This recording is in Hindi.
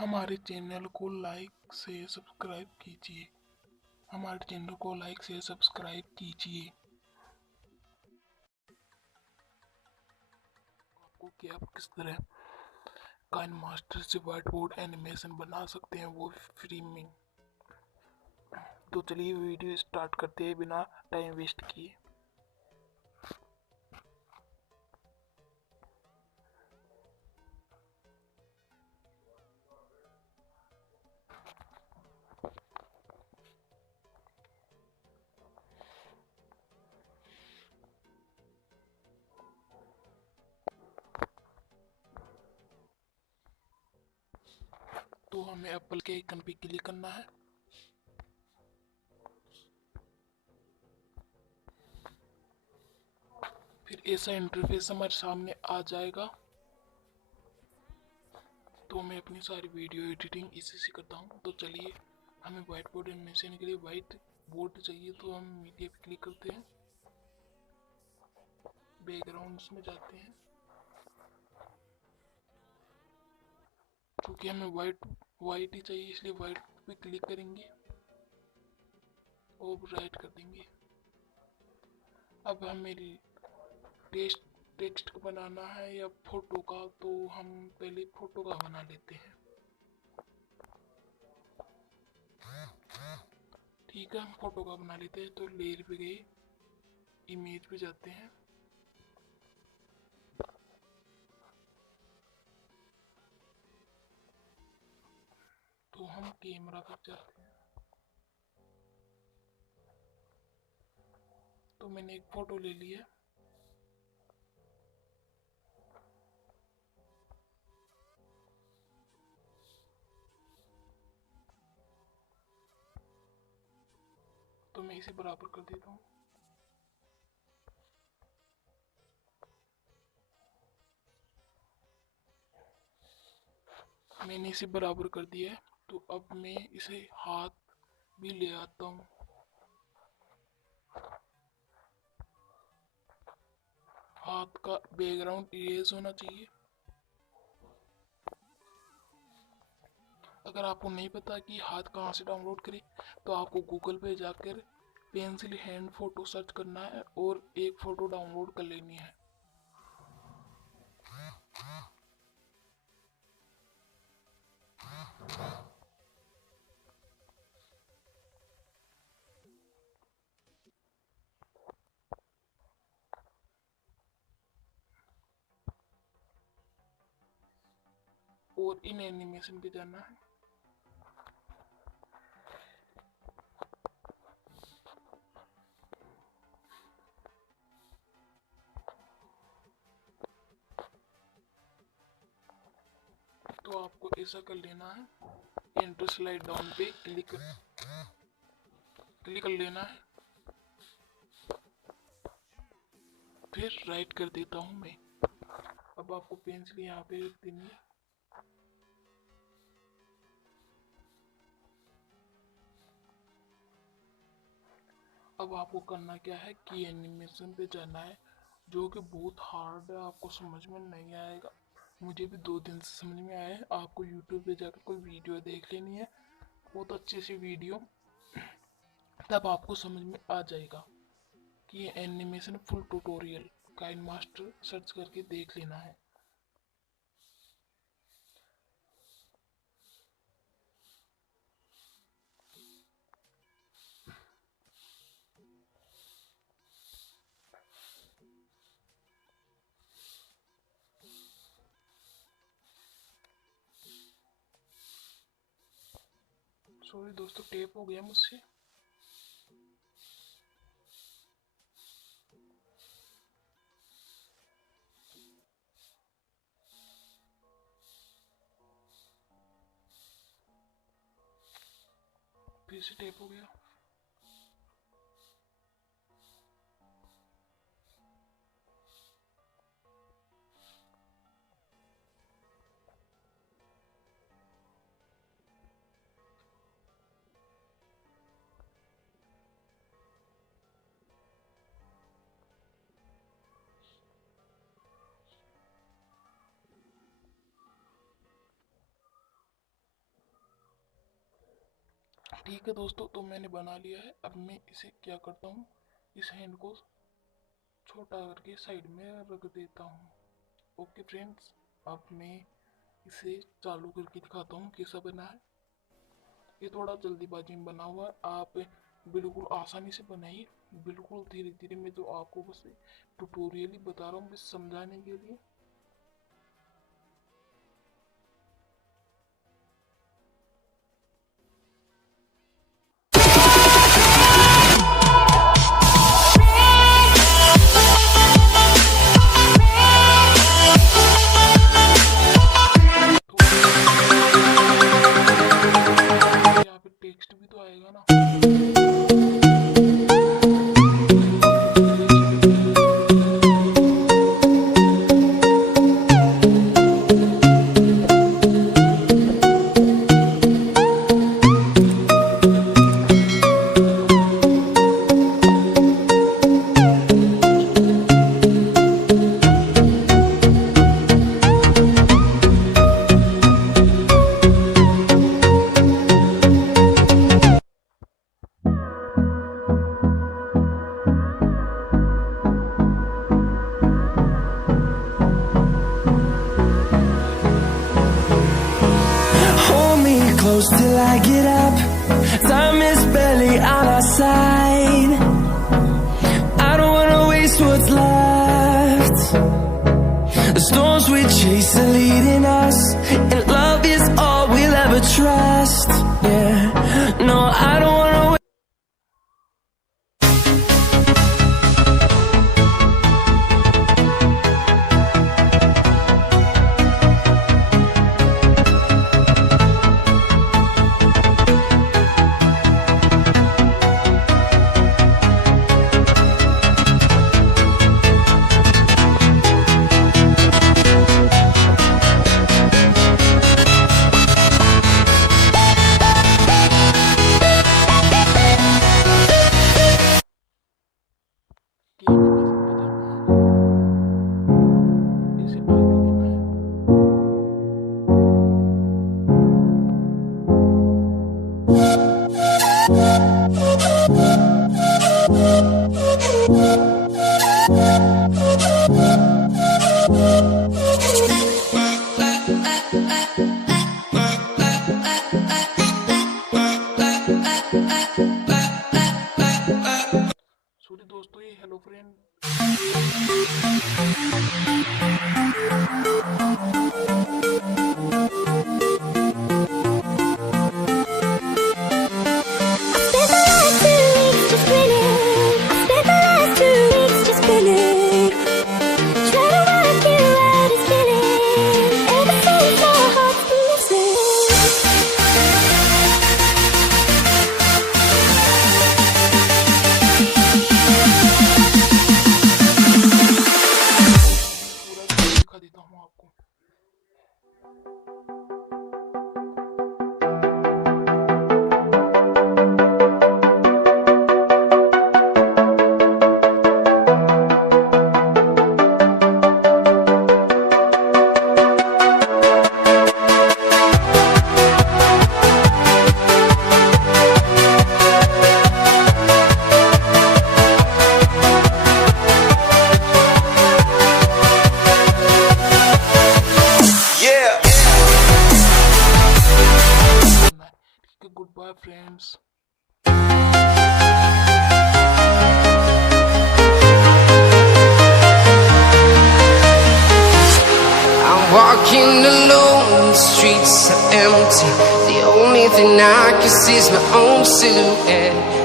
हमारे चैनल को लाइक से सब्सक्राइब कीजिए। हमारे चैनल को लाइक से सब्सक्राइब कीजिए। आपको कि आप किस तरह काइनमास्टर से व्हाइट बोर्ड एनिमेशन बना सकते हैं, वो फ्री में। तो चलिए वीडियो स्टार्ट करते हैं बिना टाइम वेस्ट किए। तो हमें एप्पल के आइकन पे क्लिक करना है। फिर ऐसा इंटरफेस हमारे सामने आ जाएगा। तो मैं अपनी सारी वीडियो एडिटिंग इसी से करता हूँ। तो चलिए, हमें व्हाइट बोर्ड एनिमेशन के लिए व्हाइट बोर्ड चाहिए, तो हम मीडिया पे क्लिक करते हैं, बैकग्राउंड्स में जाते हैं। क्योंकि हमें वाइट ही चाहिए, इसलिए वाइट पे क्लिक करेंगे और राइट कर देंगे। अब हमें टेक्स्ट बनाना है या फोटो का, तो हम पहले फोटो का बना लेते हैं। ठीक है, हम फोटो का बना लेते हैं। तो लेयर पे गए, इमेज पे जाते हैं, तो हम कैमरा पे जाते हैं। तो मैंने एक फोटो ले ली है। तो मैं इसे बराबर कर देता हूँ। मैंने इसे बराबर कर दिया है। तो अब मैं इसे हाथ भी ले आता हूँ। हाथ का बैकग्राउंड इरेज होना चाहिए। अगर आपको नहीं पता कि हाथ कहाँ से डाउनलोड करें, तो आपको गूगल पे जाकर पेंसिल हैंड फोटो सर्च करना है और एक फोटो डाउनलोड कर लेनी है। और इन एनिमेशन पे जाना है। तो आपको ऐसा कर लेना है, एंटर स्लाइड डाउन पे क्लिक कर लेना है। फिर राइट कर देता हूँ मैं। अब आपको पेंसिल यहाँ पे रख देनी है। अब आपको करना क्या है कि एनिमेशन पे जाना है, जो कि बहुत हार्ड है, आपको समझ में नहीं आएगा। मुझे भी 2 दिन से समझ में आया है। आपको यूट्यूब पे जाकर कोई वीडियो देख लेनी है, बहुत अच्छी सी वीडियो, तब आपको समझ में आ जाएगा कि ये animation full tutorial KineMaster search करके देख लेना है। सॉरी दोस्तों, टेप हो गया मुझसे। फिर से टेप हो गया। ठीक है दोस्तों, तो मैंने बना लिया है। अब मैं इसे क्या करता हूँ, इस हैंड को छोटा करके साइड में रख देता हूँ। ओके फ्रेंड्स, अब मैं इसे चालू करके दिखाता हूँ कैसा बना है। ये थोड़ा जल्दीबाजी में बना हुआ है, आप बिल्कुल आसानी से बनाइए, बिल्कुल धीरे धीरे। मैं तो आपको बस ट्यूटोरियल ही बता रहा हूँ, बस समझाने के लिए। यहाँ पे टेक्स्ट भी तो आएगा ना। Close till I get up. Time is barely on our side. I don't wanna waste what's left. The storms we chase are leading us, and love is all we'll ever trust. Yeah, no, I don't wanna wait. कि इसे आगे देना है। सॉरी दोस्तों, ये हेलो फ्रेंड दिखा देता हूँ आपको। Goodbye friends. I'm walking alone, the streets are empty. The only thing I can see is my own silhouette.